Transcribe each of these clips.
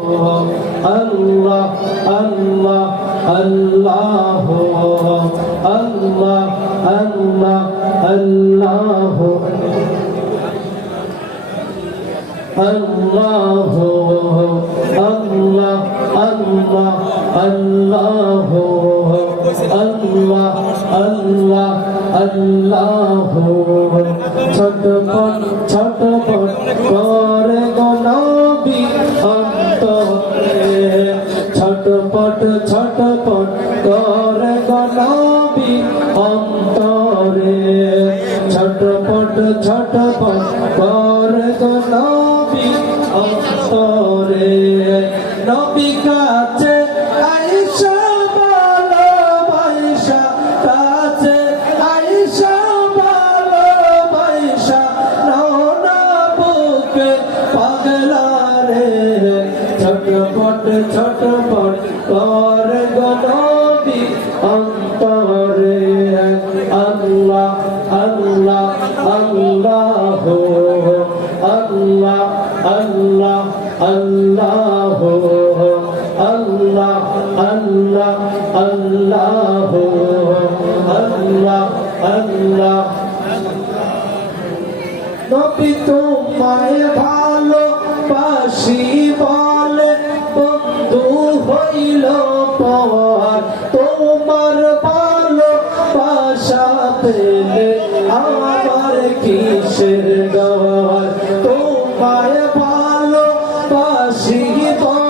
আল্লাহ আল্লাহ আল্লাহ আল্লাহ আল্লাহ আল্লাহ আল্লাহ আল্লাহ আল্লাহ আল্লাহ আল্লাহ আল্লাহ আল্লাহ, ছটপট ছটপট ছটপট করে গো নবী অন্তরে। নবী কাছে আল্লাহ আল্লাহ আল্লাহ। নবী তোমায় ভালো বাসি বলে, বন্ধু হইল পর। তোমার ভালো পেলে আমার কিসের গর তোমায় ভালো বাসি বলে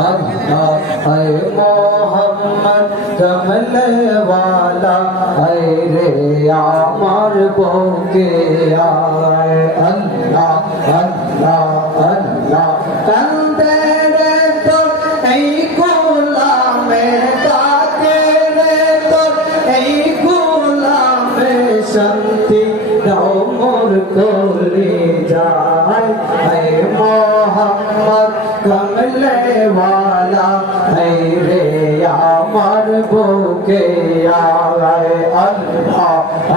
अल्लाह अय मोहम्मद कमल वाला अय रे आमर बोके आए अल्लाह अल्लाह अल्लाह कंदे रे तो ऐ गोला में ताके रे तो ऐ गोला में शांति दाओ मोर को ले जाए अय मोहम्मद ওয়ালা হে রে আমার বুকে আয় আল্লাহ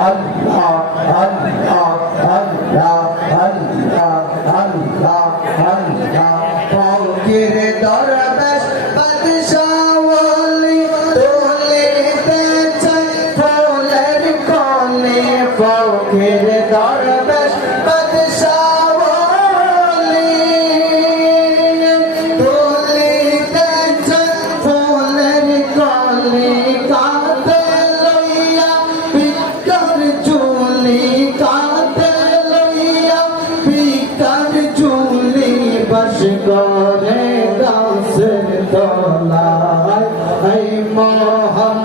আল্লাহ আল্লাহ আল্লাহ আল্লাহ আল্লাহ আল্লাহ ফকির দরবেশ বাদশাওয়ালি তোলিতে চাই ফুলের কলে ফকির দরবেশ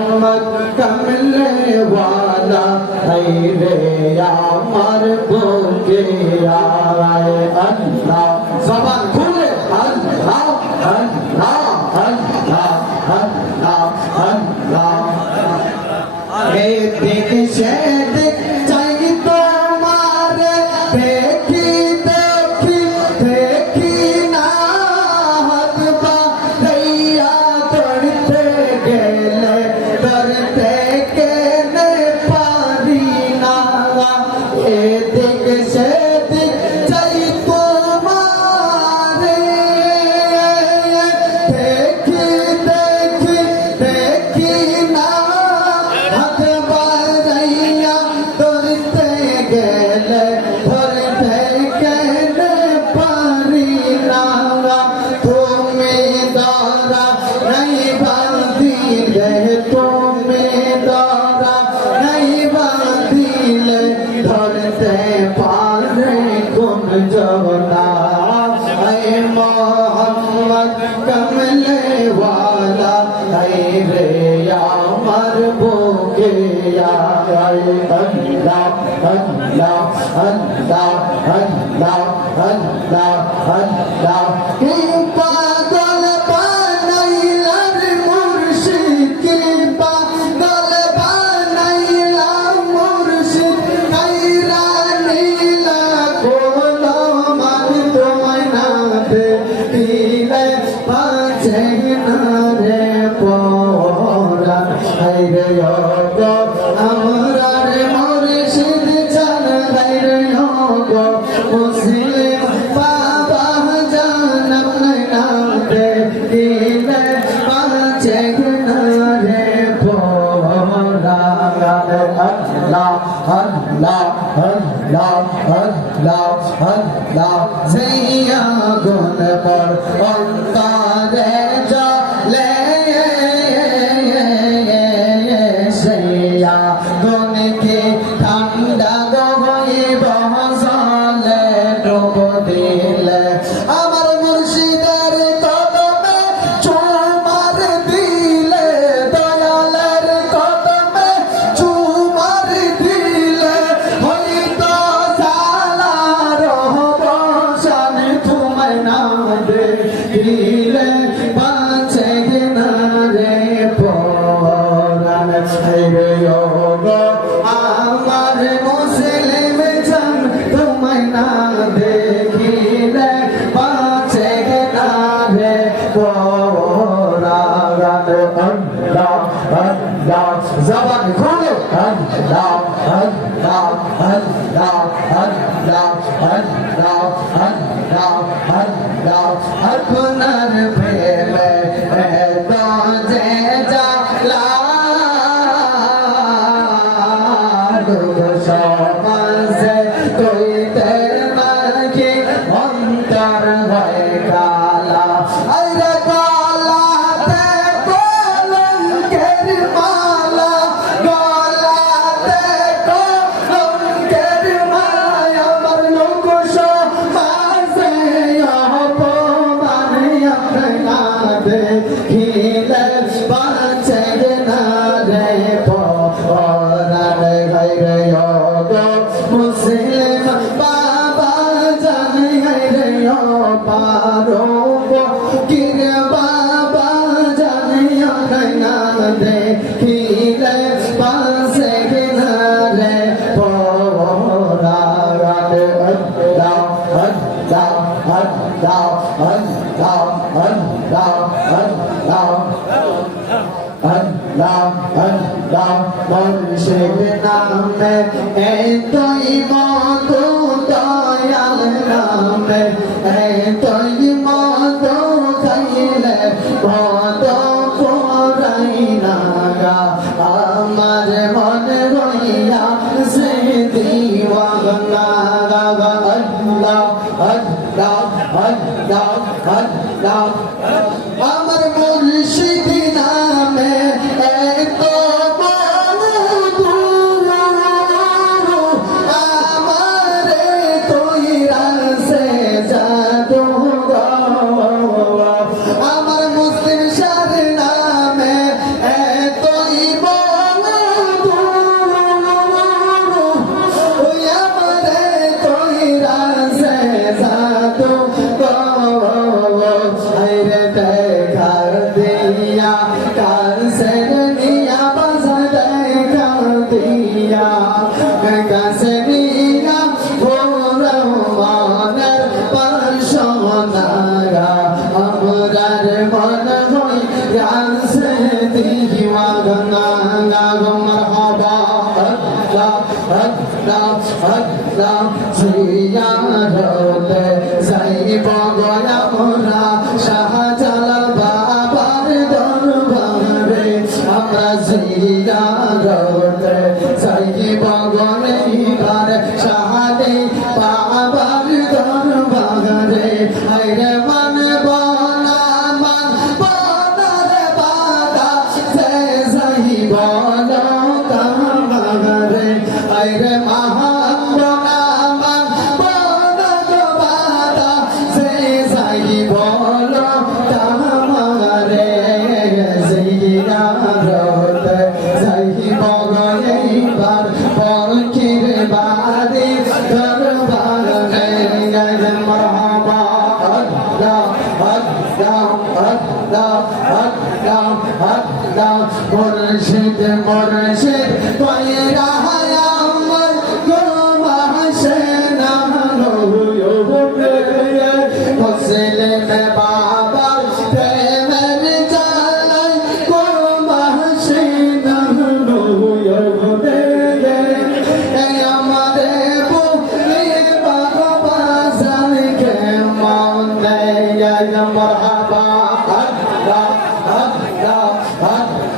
মোহাম্মদ কমলে ওয়ালা হাই রে আমার বুকে আয় আল্লাহ সবার খুলে আল্লাহ আল্লাহ আল্লাহ আল্লাহ আল্লাহ এ দেখে loud, un loud, un loud, un loud, un. দিলে বাঁচে না রে পরাণ রে আমার মুসলিম জান তোমায় না দেখিলে বাঁচে না রে পরাণ। আল্লাহ আল্লাহ, জবান খোলো। আল্লাহ আল্লাহ আল্লাহ আল্লাহ আল্লাহ আল্লাহ আল্লাহ। Now, I could not have Ram, Ram, Shah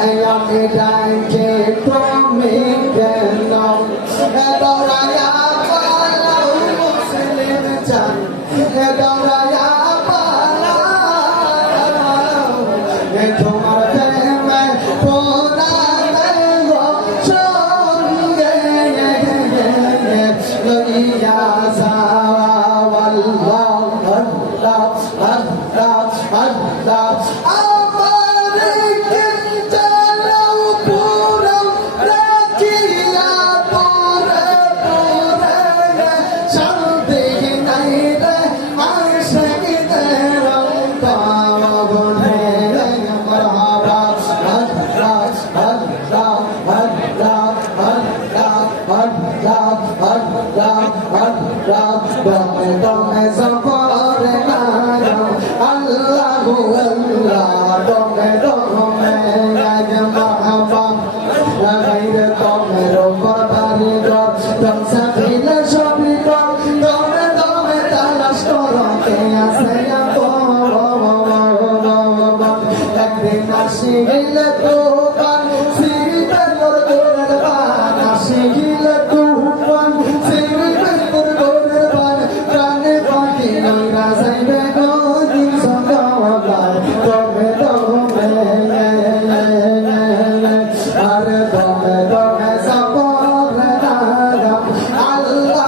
And I'm down, to promise, and I'm عاشق لكم